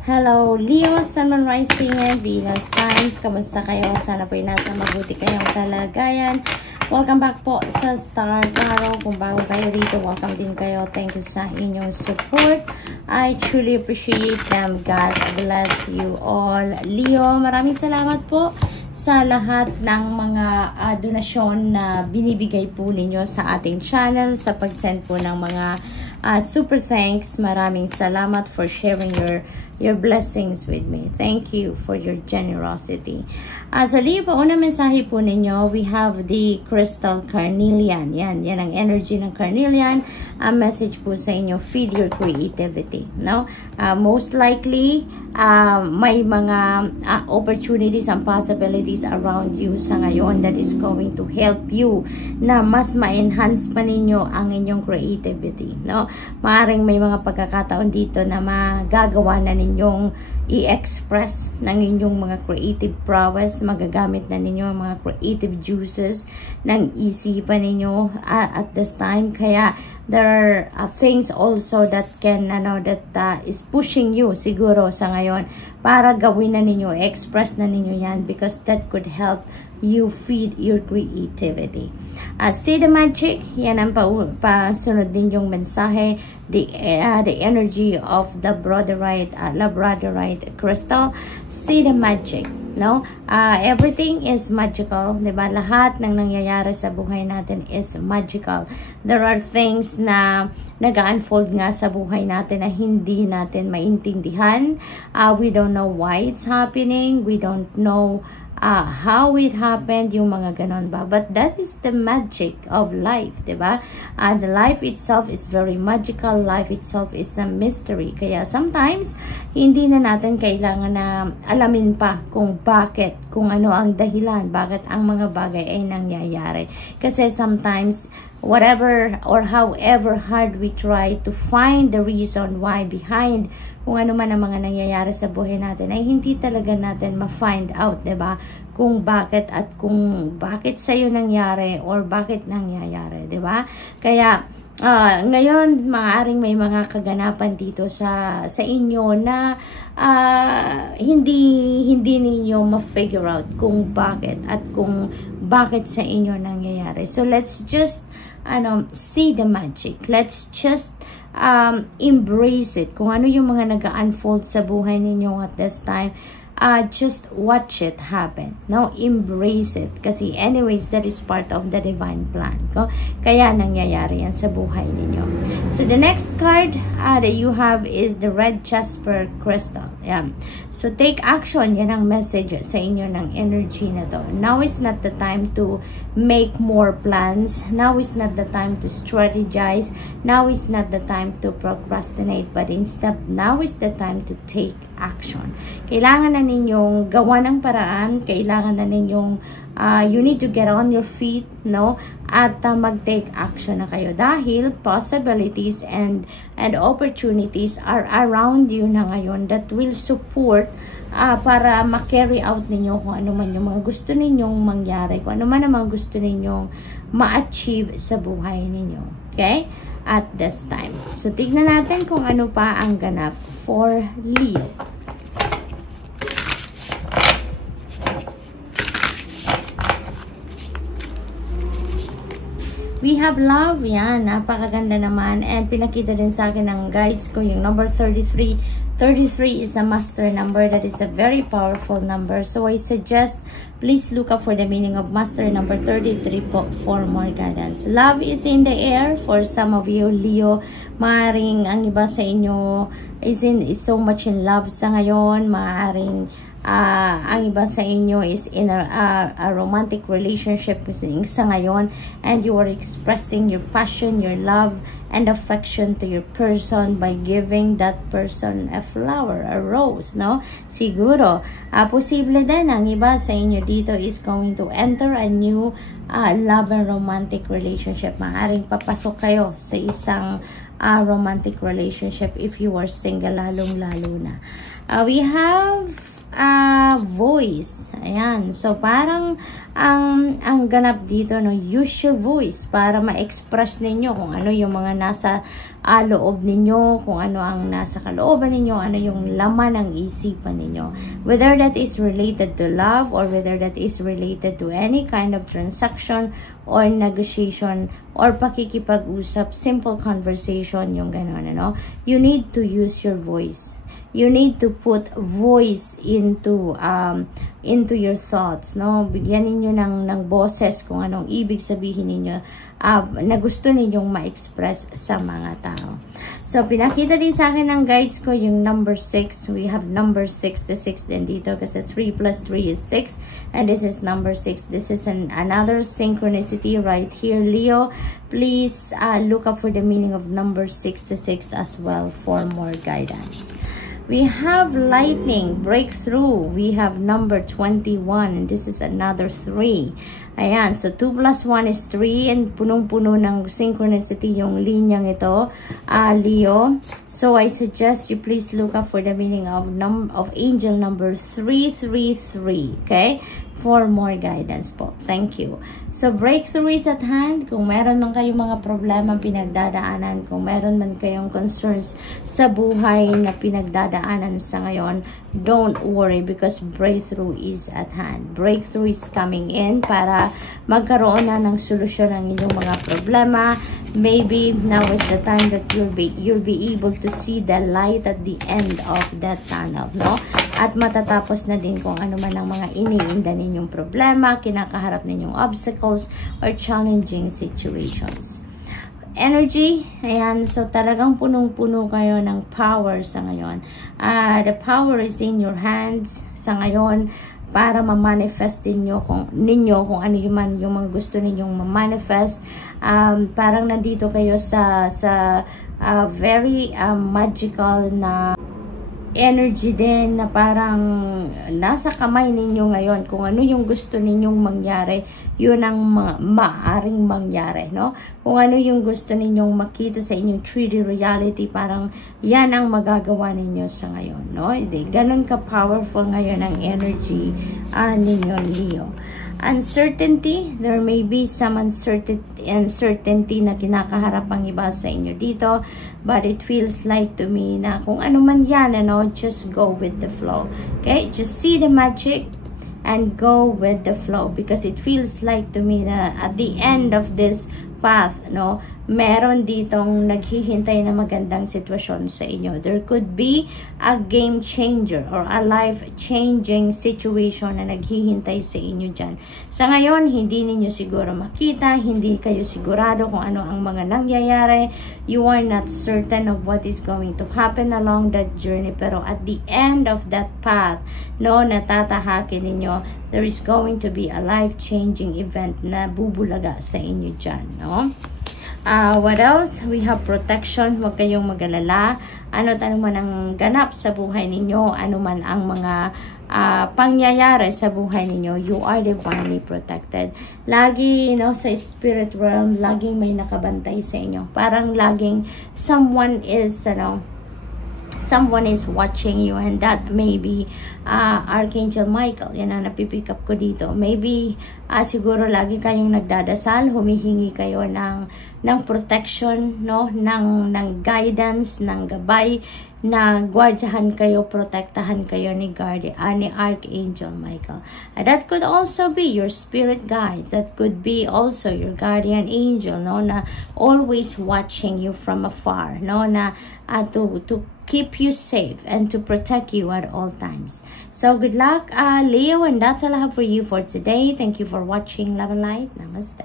Hello, Leo, Sun, Moon, Rising, and Venus signs. Kamusta kayo? Sana po nasa mabuti kayong kalagayan. Welcome back po sa Star Tarot. Kung bago kayo dito, welcome din kayo. Thank you sa inyong support. I truly appreciate them. God bless you all. Leo, maraming salamat po sa lahat ng mga donasyon na binibigay po ninyo sa ating channel, sa pag-send po ng mga super thanks. Maraming salamat for sharing your blessings with me. Thank you for your generosity. So, Leo, unang mensahe po ninyo, we have the Crystal Carnelian. Yan ang energy ng Carnelian. Message po sa inyo, feed your creativity. No? Most likely, may mga opportunities and possibilities around you sa ngayon that is going to help you na mas ma-enhance pa ninyo ang inyong creativity. No? Maaring may mga pagkakataon dito na magagawa na ninyong i-express ng inyong mga creative prowess, magagamit na ninyo ang mga creative juices ng isipan ninyo at this time. Kaya there are things also that can is pushing you siguro sa ngayon para gawin na ninyo, express na ninyo yan, because that could help you feed your creativity. See the magic, yan ang pasunod ninyong mensahe, the energy of the labradorite crystal. See the magic, no? Everything is magical, diba? Lahat ng nangyayari sa buhay natin is magical. There are things na nag-unfold nga sa buhay natin na hindi natin maintindihan. We don't know why it's happening. We don't know how it happened, yung mga ganon ba. But that is the magic of life, diba? The life itself is very magical. Life itself is a mystery. Kaya sometimes, hindi na natin kailangan na alamin pa kung bakit, kung ano ang dahilan, bakit ang mga bagay ay nangyayari. Kasi sometimes, whatever or however hard we try to find the reason why behind kung ano man ang mga nangyayari sa buhay natin, ay hindi talaga natin ma-find out, diba? Kung bakit at kung bakit sa'yo nangyari or bakit nangyayari, diba? Kaya, ngayon, maaaring may mga kaganapan dito sa inyo na hindi ninyo ma-figure out kung bakit at kung bakit sa inyo nangyayari. So, let's just see the magic. Let's just embrace it. Kung ano yung mga nag-unfold sa buhay ninyo at this time, just watch it happen. No? Embrace it. Kasi anyways, that is part of the divine plan. Kaya nangyayari yan sa buhay ninyo. So, the next card that you have is the red jasper crystal. Yan. So, take action. Yan ang message sa inyo ng energy na to. Now is not the time to make more plans. Now is not the time to strategize. Now is not the time to procrastinate. But instead, now is the time to take action. Kailangan na ninyong gawa ng paraan. Kailangan na ninyong you need to get on your feet, no? At mag-take action na kayo dahil possibilities and opportunities are around you na ngayon that will support para ma-carry out ninyo kung ano man yung mga gusto ninyong mangyari, kung ano man ang mga gusto ninyong ma-achieve sa buhay ninyo. Okay? At this time. So, tignan natin kung ano pa ang ganap for Leo. We have love. Yan, napakaganda naman. And pinakita din sa akin ng guides ko yung number 33. 33 is a master number. That is a very powerful number. So, I suggest, please look up for the meaning of master number 33 for more guidance. Love is in the air for some of you, Leo. Maaring ang iba sa inyo is so much in love sa ngayon. Maaring ang iba sa inyo is in a romantic relationship sa ngayon, and you are expressing your passion, your love, and affection to your person by giving that person a flower, a rose, no? Siguro, posible din ang iba sa inyo dito is going to enter a new love and romantic relationship. Maaring papasok kayo sa isang romantic relationship if you are single, lalong-lalo na. We have voice. Ayan. So, parang ang ganap dito, no, use your voice para ma-express ninyo kung ano yung mga nasa loob ninyo, kung ano ang nasa kalooban ninyo, ano yung laman ng isipan ninyo. Whether that is related to love or whether that is related to any kind of transaction or negotiation or pakikipag-usap, simple conversation, yung gano'n, ano. You need to use your voice. You need to put voice into your thoughts, no? Bigyan ninyo ng boses kung anong ibig sabihin ninyo na gusto ninyong ma-express sa mga tao. So, pinakita din sa akin ng guides ko yung number 6. We have number 66 din dito kasi 3 plus 3 is 6. And this is number 6. This is another synchronicity right here, Leo. Please look up for the meaning of number 66 as well for more guidance. We have lightning, breakthrough. We have number 21, and this is another 3. Ayan, so 2 plus 1 is 3, and punong-puno ng synchronicity yung linyang ito, Leo. So I suggest you please look up for the meaning of angel number 333, okay? For more guidance po. Thank you. So, breakthrough is at hand. Kung meron man kayong mga problema pinagdadaanan, kung meron man kayong concerns sa buhay na pinagdadaanan sa ngayon, don't worry because breakthrough is at hand. Breakthrough is coming in para magkaroon na ng solusyon ng inyong mga problema. Maybe now is the time that you'll be able to see the light at the end of that tunnel, no? At matatapos na din kung ano man ang mga iniinda ninyong problema, kinakaharap ninyong obstacles, or challenging situations. Energy, ayan, so talagang punong-puno kayo ng power sa ngayon. The power is in your hands sa ngayon para ma-manifest ninyo kung ano yung mga gusto ninyong ma-manifest. Parang nandito kayo sa very magical na energy din na parang nasa kamay ninyo ngayon. Kung ano yung gusto ninyong mangyari, yun ang maaring mangyari, no? Kung ano yung gusto ninyong makita sa inyong 3D reality, parang yan ang magagawa ninyo sa ngayon, no? Ganun ka-powerful ngayon ang energy ninyo, Leo. Uncertainty, there may be some uncertainty na kinakaharap ang iba sa inyo dito, but it feels like to me na kung ano man yan, ano, just go with the flow. Okay, just see the magic and go with the flow because it feels like to me na at the end of this path, no, meron ditong naghihintay na magandang sitwasyon sa inyo. There could be a game changer or a life-changing situation na naghihintay sa inyo dyan. Sa ngayon, hindi ninyo siguro makita, hindi kayo sigurado kung ano ang mga nangyayari. You are not certain of what is going to happen along that journey. Pero at the end of that path, no, natatahakin ninyo, there is going to be a life-changing event na bubulaga sa inyo dyan, no? What else? We have protection. Huwag kayong mag-alala. Ano man ang ganap sa buhay ninyo, ano man ang mga pangyayari sa buhay ninyo, you are divinely protected. Lagi, sa spirit realm, laging may nakabantay sa inyo. Parang laging someone is watching you, and that may be Archangel Michael. Yan ang napipick up ko dito. Maybe siguro lagi kayong nagdadasal, humihingi kayo ng protection, no, ng guidance, ng gabay, na gwardyahan kayo, protektahan kayo ni Archangel Michael. That could also be your spirit guides. That could be also your guardian angel, no, na always watching you from afar, no, na to keep you safe and to protect you at all times. So good luck, Leo, and that's all I have for you for today. Thank you for watching. Love and light. Namaste.